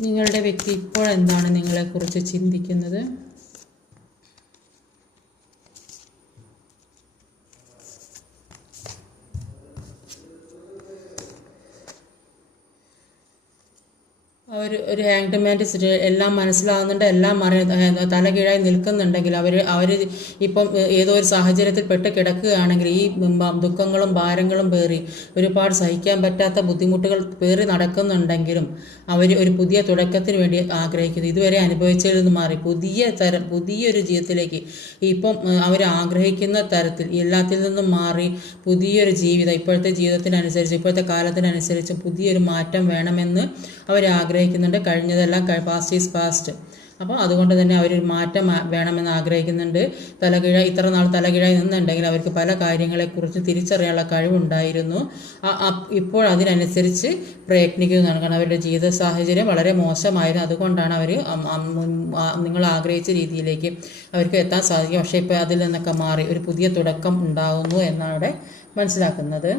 നിങ്ങളുടെ വ്യക്തി ഇപ്പോൾ എന്താണ് നിങ്ങളെക്കുറിച്ച് ചിന്തിക്കുന്നത്? ഒരു ഹാങ്ഡ് മാൻ എല്ലാം മനസ്സിലാകുന്നുണ്ട്, എല്ലാം തലകീഴായി നിൽക്കുന്നുണ്ടെങ്കിൽ അവർ ഇപ്പം ഏതോ ഒരു സാഹചര്യത്തിൽ പെട്ട് കിടക്കുകയാണെങ്കിൽ ഈ ദുഃഖങ്ങളും ഭാരങ്ങളും പേറി ഒരുപാട് സഹിക്കാൻ പറ്റാത്ത ബുദ്ധിമുട്ടുകൾ പേറി നടക്കുന്നുണ്ടെങ്കിലും അവർ ഒരു പുതിയ തുടക്കത്തിന് വേണ്ടി ആഗ്രഹിക്കുന്നു. ഇതുവരെ അനുഭവിച്ചതിൽ നിന്ന് മാറി പുതിയൊരു ജീവിതത്തിലേക്ക് ഇപ്പം അവർ ആഗ്രഹിക്കുന്ന തരത്തിൽ എല്ലാത്തിൽ നിന്നും മാറി പുതിയൊരു ജീവിതം, ഇപ്പോഴത്തെ ജീവിതത്തിനനുസരിച്ച് ഇപ്പോഴത്തെ കാലത്തിനനുസരിച്ച് പുതിയൊരു മാറ്റം വേണമെന്ന് അവർ ആഗ്രഹിക്കുന്നുണ്ട്. കഴിഞ്ഞതെല്ലാം പാസ്റ്റ് ഈസ് പാസ്റ്റ്. അപ്പോൾ അതുകൊണ്ട് തന്നെ അവരൊരു മാറ്റം വേണമെന്ന് ആഗ്രഹിക്കുന്നുണ്ട്. ഇത്ര നാൾ തലകീഴായി നിന്നുണ്ടെങ്കിൽ അവർക്ക് പല കാര്യങ്ങളെക്കുറിച്ച് തിരിച്ചറിയാനുള്ള കഴിവുണ്ടായിരുന്നു. ഇപ്പോൾ അതിനനുസരിച്ച് പ്രയത്നിക്കുന്നതാണ്. കാരണം അവരുടെ ജീവിത സാഹചര്യം വളരെ മോശമായിരുന്നു. അതുകൊണ്ടാണ് അവർ നിങ്ങൾ ആഗ്രഹിച്ച രീതിയിലേക്ക് അവർക്ക് എത്താൻ സാധിക്കും. പക്ഷേ ഇപ്പോൾ അതിൽ നിന്നൊക്കെ മാറി ഒരു പുതിയ തുടക്കം ഉണ്ടാകുന്നു എന്നാണ് ഇവിടെ മനസ്സിലാക്കുന്നത്.